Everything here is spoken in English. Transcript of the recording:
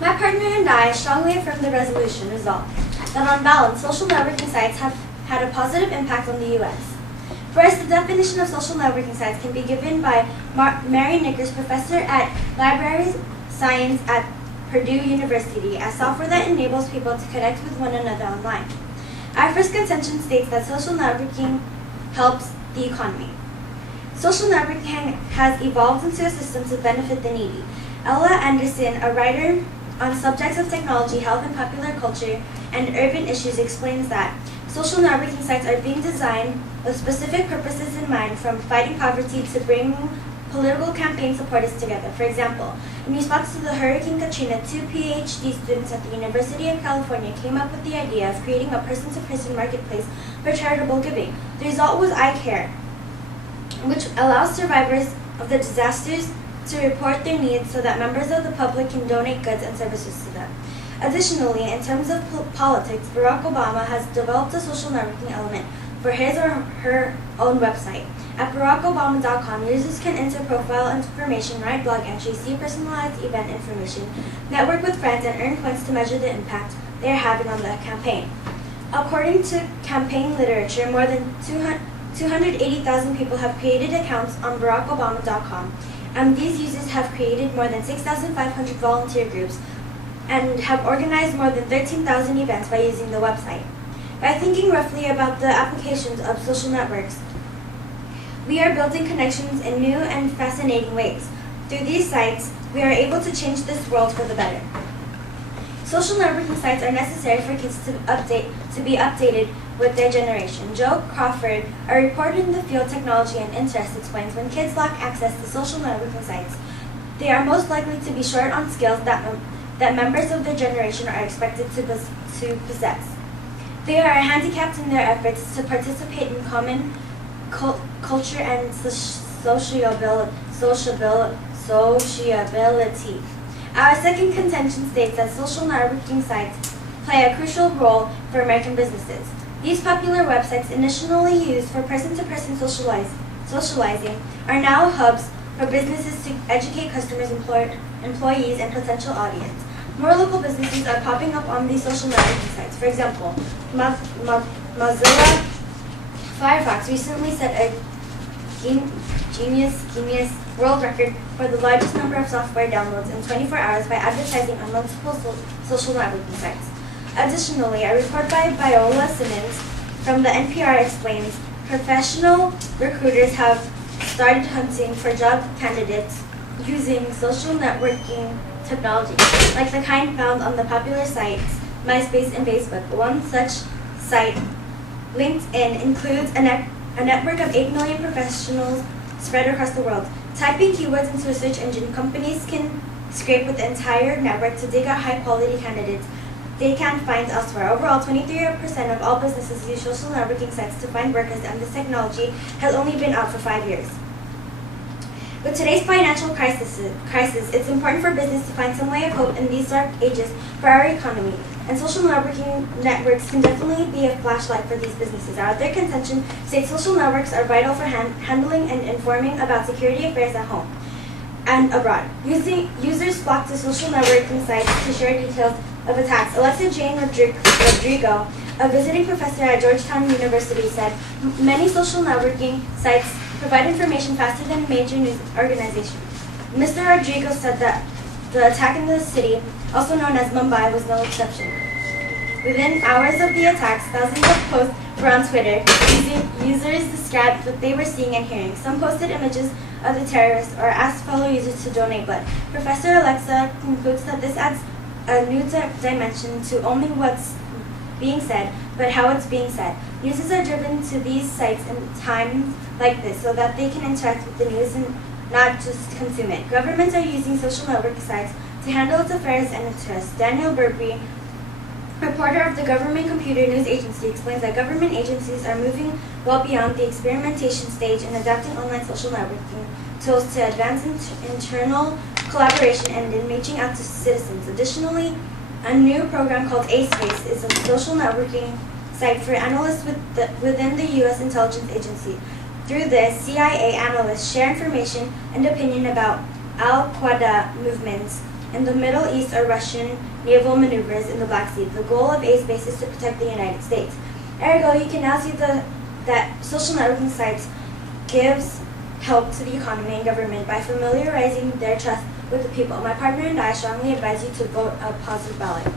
My partner and I strongly affirm the resolution resolved that on balance, social networking sites have had a positive impact on the U.S. First, the definition of social networking sites can be given by Mary Nickers, professor at library science at Purdue University, as software that enables people to connect with one another online. Our first contention states that social networking helps the economy. Social networking has evolved into a system to benefit the needy. Ella Anderson, a writer on subjects of technology, health, and popular culture, and urban issues, explains that social networking sites are being designed with specific purposes in mind, from fighting poverty to bringing political campaign supporters together. For example, in response to the Hurricane Katrina, 2 PhD students at the University of California came up with the idea of creating a person-to-person marketplace for charitable giving. The result was iCare, which allows survivors of the disasters to report their needs so that members of the public can donate goods and services to them. Additionally, in terms of politics, Barack Obama has developed a social networking element for his or her own website. At barackobama.com, users can enter profile information, write blog entries, see personalized event information, network with friends, and earn points to measure the impact they are having on the campaign. According to campaign literature, more than 280,000 people have created accounts on barackobama.com, and these users have created more than 6,500 volunteer groups and have organized more than 13,000 events by using the website. By thinking roughly about the applications of social networks, we are building connections in new and fascinating ways. Through these sites, we are able to change this world for the better. Social networking sites are necessary for kids to be updated with their generation. Joe Crawford, a reporter in the field technology and interest, explains when kids lack access to social networking sites, they are most likely to be short on skills that members of their generation are expected to possess. They are handicapped in their efforts to participate in common culture and sociability. Our second contention states that social networking sites play a crucial role for American businesses. These popular websites, initially used for person-to-person socializing, are now hubs for businesses to educate customers, employees, and potential audience. More local businesses are popping up on these social networking sites. For example, Mozilla Firefox recently set a Guinness World Record for the largest number of software downloads in 24 hours by advertising on multiple social networking sites. Additionally, a report by Viola Simmons from the NPR explains professional recruiters have started hunting for job candidates using social networking technology, like the kind found on the popular sites MySpace and Facebook. One such site, LinkedIn, includes a network of 8 million professionals spread across the world. Typing keywords into a search engine, companies can scrape with the entire network to dig out high-quality candidates they can find elsewhere. Overall, 23% of all businesses use social networking sites to find workers, and this technology has only been out for 5 years. With today's financial crisis, it's important for business to find some way of hope in these dark ages for our economy, and social networking networks can definitely be a flashlight for these businesses. Our third contention states social networks are vital for handling and informing about security affairs at home and abroad. Users flock to social networking sites to share details of attacks. Alexa Jane Rodrigo, a visiting professor at Georgetown University, said many social networking sites provide information faster than major news organizations. Mr. Rodrigo said that the attack in the city, also known as Mumbai, was no exception. Within hours of the attacks, thousands of posts were on Twitter. Users described what they were seeing and hearing. Some posted images of the terrorists or asked fellow users to donate blood. Professor Alexa concludes that this adds a new dimension to only what's being said, but how it's being said. Users are driven to these sites in times like this so that they can interact with the news and not just consume it. Governments are using social network sites to handle its affairs and interests. Daniel Burberry, reporter of the Government Computer News Agency, explains that government agencies are moving well beyond the experimentation stage in adapting online social networking tools to advance internal collaboration and in reaching out to citizens. Additionally, a new program called A-Space is a social networking site for analysts within the U.S. intelligence agency. Through this, CIA analysts share information and opinion about Al-Qaeda movements in the Middle East or Russian naval maneuvers in the Black Sea. The goal of A-Space is to protect the United States. Ergo, you can now see that social networking sites gives help to the economy and government by familiarizing their trust with the people. My partner and I strongly advise you to vote a positive ballot.